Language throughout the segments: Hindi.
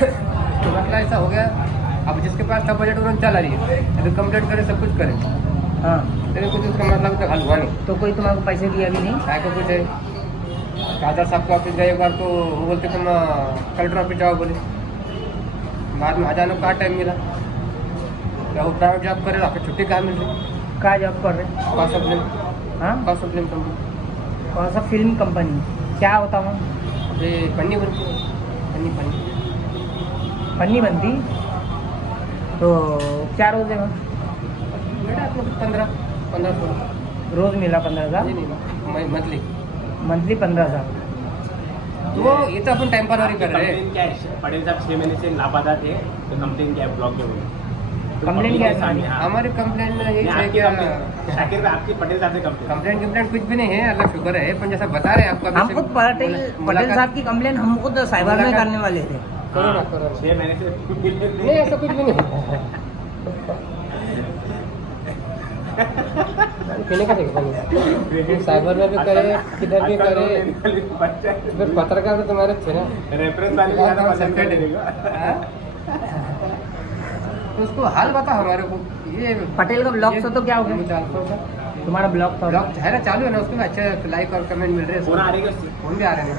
तो मतलब ऐसा हो गया, अब जिसके पास था बजट उन्होंने चला रही है, अगर कंप्लेंट करे सब कुछ करे, हाँ, लेकिन कुछ उसका मतलब तक हल हुआ नहीं। तो कोई तुम्हारे को पैसे दिया भी नहीं? चाहे तो कुछ है, राजा साहब के ऑफिस गए एक बार, तो वो बोलते तुम कलेक्टर ऑफिस जाओ बोले, बाद में आ जाने को कहाँ टाइम मिला, क्या वो प्राइवेट जॉब करे, आपको छुट्टी कहाँ मिल रही, कहाँ जॉब कर रहे? कौन सा फिल्म, हाँ, कौन सा फिल्म कंपनी, कौन सा फिल्म कंपनी, क्या होता हूँ? अरे पन्नी बनती है, पन्नी पन्नी पन्नी बनती, तो क्या रोज है वहाँ? बेटा आप लोग 15 रोज मिला 15,000? नहीं मंथली मंथली 15,000? तो ये तो अपन टाइम पर और ही कर रहे हैं। कंप्लेन क्या है, पटेल साहब 6 महीने से लापता थे, तो कंप्लेन क्या है, ब्लॉक के बोले कंप्लेन क्या है? हमारे कंप्लेंट में यही है कि शाकिर भाई आपकी पटेल साहब से कंप्लेंट कुछ भी नहीं है, अल्लाह शुक्र है, पर जैसा बता रहे हैं आपको, हम खुद पटेल साहब की कंप्लेन हम खुद साइबर में करने वाले थे। करो ना करो, 6 महीने से नहीं ऐसा कुछ भी नहीं कहने का देखा साइबर में भी करे, किधर भी करे, फिर पत्रकार तो तुम्हारे थे ना, रेफरेंस वाले भी ज़्यादा पसंद करेगा। तो उसको हाल बता हमारे को, ये पटेल का ब्लॉग से तो क्या हो गया? गया, तुम्हारा ब्लॉग था? ब्लॉग है ना, चालू है ना, उसमें अच्छे लाइक और कमेंट मिल रहे हैं, फोन आ रही है उससे? फोन भी आ रहे हैं,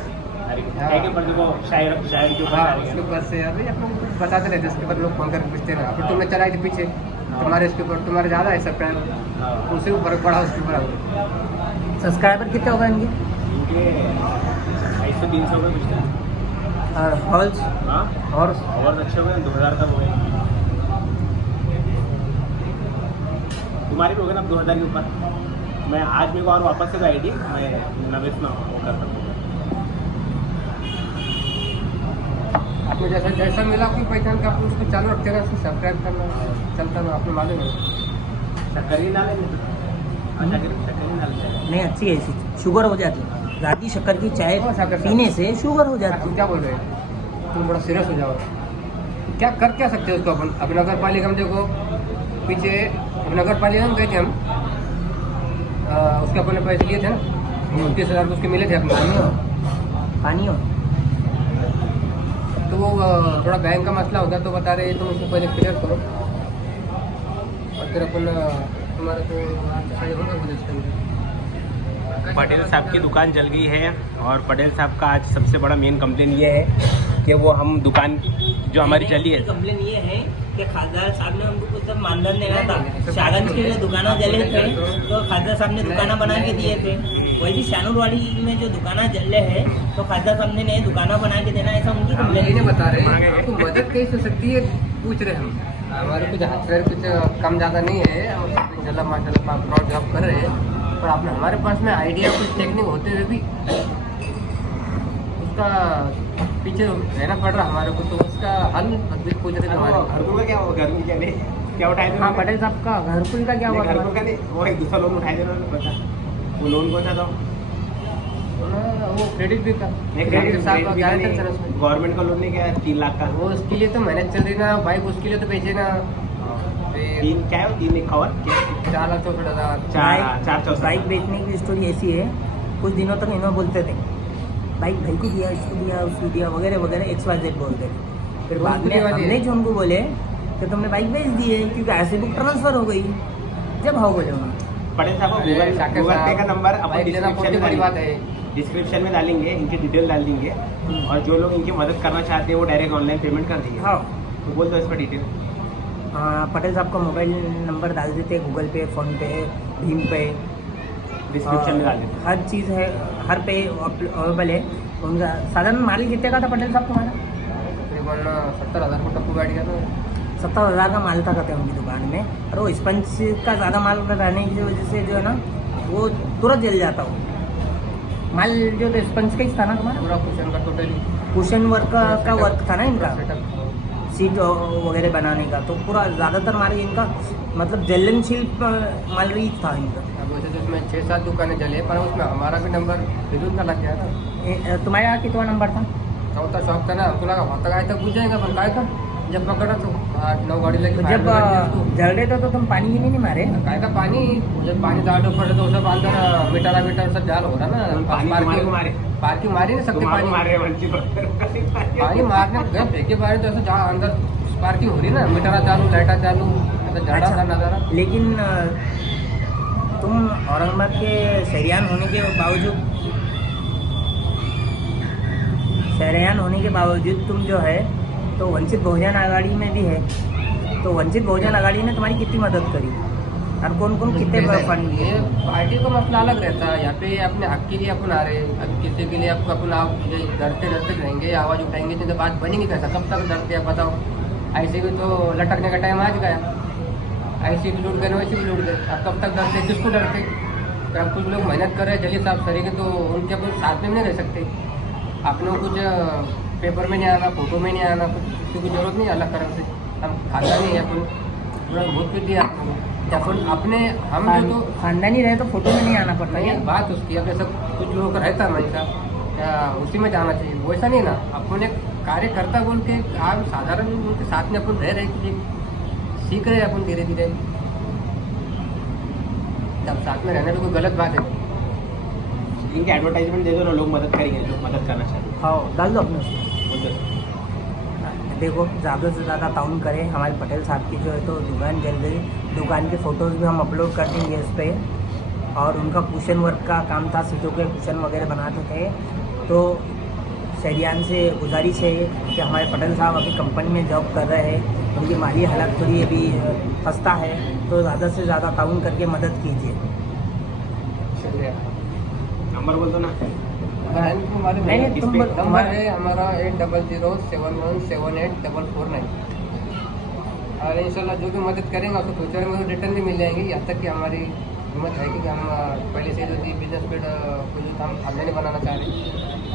क्या के पर देखो शायर के ऊपर आ हाँ रही उसके है। ऊपर से अभी अपन कुछ बताते रहते, उसके बाद लोग फोन करके पूछते रहे, फिर तुमने चलाई थी पीछे, तुम्हारे इसके ऊपर तुम्हारे ज़्यादा है सब्सक्राइबर, हाँ। उसी को फर्क पड़ा, उसके ऊपर सब्सक्राइबर कितने हो गए इनके? इनके 250-300 में कुछ था। और हॉल्स हाँ, हॉर्स और अच्छे हुए 2000 तक हो गए। तुम्हारी भी हो गए ना 2000 के ऊपर। मैं आज मेरे को और वापस से आईडी मैं नवेश में वो कर सकता हूँ। आपको जैसा जैसा मिला कोई पहचान का, आप उसको चालू रखते रहना, उसको सब्सक्राइब करना चलता ना, आपने मालूम है। शक्कर ही डालेंगे, शक्कर ही डालेंगे। नहीं, अच्छी है ऐसी, शुगर हो जाती है, ज़्यादा शक्कर की चाय हाँ, शक्कर पीने से शुगर हो जाती तुम है। क्या बोल रहे हो, तुम बड़ा सीरियस हो जाओ, क्या कर क्या सकते हो उसको अपन। अभी नगर पालिका में देखो पीछे, अभी नगर पालिका में गए थे हम, उसके अपने पैसे लिए थे ना, 30,000 उसके मिले थे अपने, पानी हो तो वो थोड़ा बैंक का मसला हो गया, तो बता रहे तुम उसको पहले क्लियर करो, और फिर अपन तुम्हारे को सही होगा मुझे इसके अंदर। पटेल साहब की दुकान जल गई है, और पटेल साहब का आज सबसे बड़ा मेन कंप्लेन ये है कि वो हम दुकान जो हमारी चली है, कंप्लेन ये है कि खासदार साहब ने हमको कुछ मानधन देना था, शागंज के जो दुकाना जले थे तो खासदार साहब ने दुकाना बना के दिए थे, वैसे शानूरवाड़ी में जो दुकाना जले है तो खासदार साहब ने दुकाना बना के देना, ऐसा उनकी हम कंप्लेन ये नहीं बता रहे आपको मदद कैसे हो सकती है, पूछ रहे हम, हमारे कुछ हाथ पैर कुछ कम ज़्यादा नहीं है, हम इंशाल्लाह माशाल्लाह प्राउड जॉब कर रहे हैं, पर आपने हमारे पास में आइडिया कुछ टेक्निक होते हुए भी उसका पीछे रहना पड़ रहा हमारे को, तो उसका हल भी पूछ रहे थे हमारे को। घरकुल का क्या हुआ, घरकुल क्या नहीं क्या उठाए थे? हाँ, पटेल साहब का घरकुल का क्या हुआ? घरकुल का नहीं, वो एक दूसरा लोन उठाए थे ना, बता वो लोन कौन सा था? वो क्रेडिट भी था, क्रेडिट साहब का गारंटर सर उसमें, गवर्नमेंट का लोन नहीं क्या 3 लाख का? वो उसके लिए तो मेहनत चल रही ना, बाइक उसके लिए तो बेचे ना, 3 क्या है, 351 4,64,000। 464 बाइक बेचने की स्टोरी ऐसी है, कुछ दिनों तक इन्होंने बोलते थे बाइक भाई को दिया, इसको दिया, उसको दिया, वगैरह वगैरह XYZ बोलते थे। फिर बाद में हमने जो उनको बोले कि तुमने बाइक बेच दी है क्योंकि ऐसे बुक ट्रांसफर हो गई, जब भाव बोले उन्होंने। पटेल साहब को गूगल पे का नंबर अपन डिस्क्रिप्शन में डालेंगे, इनकी डिटेल डाल देंगे, और जो लोग इनकी मदद करना चाहते हैं वो डायरेक्ट ऑनलाइन पेमेंट कर देंगे। हाँ, तो बोल दो इस पर डिटेल। पटेल साहब का मोबाइल नंबर डाल देते, गूगल पे, फ़ोन पे, भीम पे, डिस्क्रिप्शन में डाल देते। हर चीज़ है, हर पे अवेलेबल है उनका। साधारण माल कितने का था पटेल साहब तुम्हारा? तकरीबन 70,000 को टप्पू गाड़ी का था, 70,000 का माल था कहते हैं उनकी दुकान में, और वो स्पंज का ज़्यादा माल रहने की वजह से जो है ना वो तुरंत जल जाता हो माल, जो तो स्पंज का ही था ना तुम्हारा? पूरा कुशन का टोटली कुशन वर्क का वर्क था ना इनका, सेटअप। सीट वगैरह बनाने का, तो पूरा ज़्यादातर माल इनका मतलब जलनशील माल रही था इनका। अब वैसे तो उसमें 6-7 दुकानें जले, पर उसमें हमारा भी नंबर विद्युत का लग गया था। तुम्हारे यहाँ कितना नंबर था? चौथा शॉप था ना, हमको लगा वहाँ तक आए तक पूछ जाएगा, अपन काय था जब पकड़ा तो 8-9 गाड़ी लगी तो जब जल रहे थे तो तुम पानी ही नहीं मारे? काय का पानी, जब पानी दाल ऊपर तो सब अंदर मीटर सब जाल हो रहा ना। पार्किंग मारी नहीं सकते, पानी पानी मारने गए फेंके बारे तो ऐसा जहाँ अंदर पार्किंग हो रही ना, मीटर चालू, लाइटा चालू, ऐसा जड़ा था नजारा। लेकिन तुम औरंगाबाद के शहरियान होने के बावजूद तुम जो है तो वंचित बहुजन आघाड़ी में भी है, तो वंचित बहुजन आघाड़ी ने तुम्हारी कितनी मदद करी और कौन कौन कितने फंड दिए? ये पार्टी का मसला अलग रहता है, यहाँ पे अपने हक के लिए अपन आ रहे हैं। अब किसी के लिए आपको अपन आप डरते रहेंगे, आवाज़ उठाएंगे तो बात बनी नहीं कैसा, कब तक डरते हैं बताओ। ऐसे भी तो लटकने का टाइम आज गया, ऐसे भी लूट गए वैसे भी लूट गए, अब कब तक डरते, किसको डरते? अब कुछ लोग मेहनत कर रहे हैं, जलील साहब सरेंगे तो उनके अपन साथ में नहीं रह सकते। अपने को कुछ पेपर में नहीं आना, फोटो में नहीं आना, कुछ की जरूरत नहीं अलग तरह से। हम खाता नहीं है अपन, पूरा वोट पे दिया अपन अपने, हम जो तो खानदानी रहे तो फोटो में नहीं आना पड़ता नहीं है। बात उसकी। अब ऐसा कुछ लोगों का रहता है हमेशा, उसी में जाना चाहिए, वैसा नहीं ना। अपन एक कार्यकर्ता बोल के आप साधारण उनके साथ में अपन रह रहे कि सीख रहे अपन धीरे धीरे। जब साथ में रहने में कोई गलत बात है, इनके एडवर्टाइजमेंट दे दो ना, लोग मदद करेंगे, लोग मदद करना चाहते हैं। हाँ डाल दो अपने उसमें। बोल दो। देखो ज़्यादा से ज़्यादा ताउन करें, हमारे पटेल साहब की जो है तो दुकान जल गई, दुकान के फ़ोटोज़ भी हम अपलोड कर देंगे इस पर। और उनका कुशन वर्क का काम था, सीटों के कुशन वगैरह बनाते थे। तो शहरियान से गुजारिश है कि हमारे पटेल साहब अभी कंपनी में जॉब कर रहे हैं, उनकी माली हालत थोड़ी अभी खस्ता है, तो ज़्यादा से ज़्यादा ताउन करके मदद कीजिए। शुक्रिया। नंबर बोल दो ना। नहीं तुम नंबर है हमारा 8007178449 और इंशाल्लाह जो भी मदद करेंगे उसको फ्यूचर में रिटर्न भी मिल जाएंगी। यहाँ तक कि हमारी हिम्मत है कि हम पहले से जो थी बिजनेस पे कोई जो काम आमदनी बनाना चाह रहे हैं।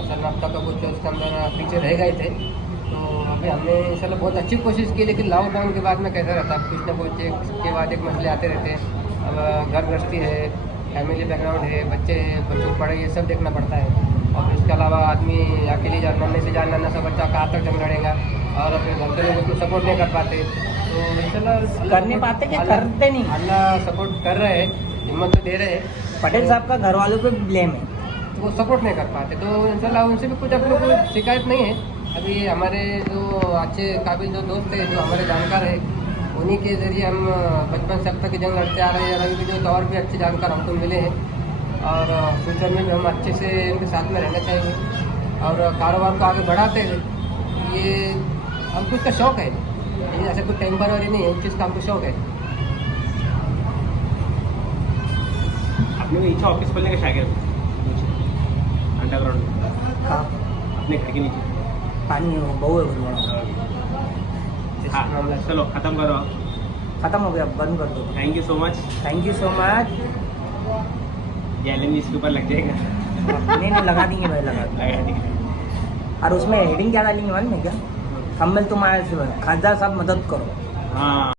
असल में अब तक का कुछ उसके अंदर पीछे रह गए थे, तो अभी हमने इंशाल्लाह बहुत अच्छी कोशिश की। लेकिन लॉकडाउन के बाद में कैसा रहता है, कुछ ना कुछ एक के बाद एक मसले आते रहते हैं। अब घर गृहस्थी है, फैमिली बैकग्राउंड है, बच्चे हैं, बच्चों को पढ़ाई, ये सब देखना पड़ता है। और इसके अलावा आदमी अकेले नन्हे से जान नन्हा सा बच्चा कहाँ तक जंग लड़ेगा, और अपने घर के लोगों को सपोर्ट नहीं कर पाते। तो इंशाल्लाह करने पाते क्या करते नहीं, अल्लाह सपोर्ट कर रहे हैं, हिम्मत तो दे रहे हैं। पटेल साहब का घर वालों पे ब्लेम है, तो वो सपोर्ट नहीं कर पाते। तो इंशाल्लाह उनसे भी कुछ अपने को शिकायत नहीं है। अभी हमारे जो अच्छे काबिल जो दोस्त है, जो हमारे जानकार है, उन्हीं के ज़रिए हम बचपन से अब तक की जंग लड़ते आ रहे हैं। अभी भी जो तो और भी अच्छे जानकार हमको मिले हैं, और फ्यूचर में भी हम अच्छे से इनके साथ में रहना चाहिए और कारोबार को आगे बढ़ाते हैं। ये हमको इसका शौक़ है, ये ऐसा कोई टेम्पररी नहीं है, उस चीज़ का हमको शौक़ है। अपने नीचे ऑफिस खोलने का शागिर्द अंडरग्राउंड। हाँ अपने घर के नीचे पानी बहु है। हाँ चलो ख़त्म करो, ख़त्म हो गया, बंद कर दो। Thank you so much. Thank you so much. Gallon इसके ऊपर लग जाएगा। नहीं लगा देंगे भाई, लगा देंगे। और उसमें हेडिंग क्या डालेंगे मालूम है क्या? कम्बल तुम्हारे खाजा साहब मदद करो। हाँ।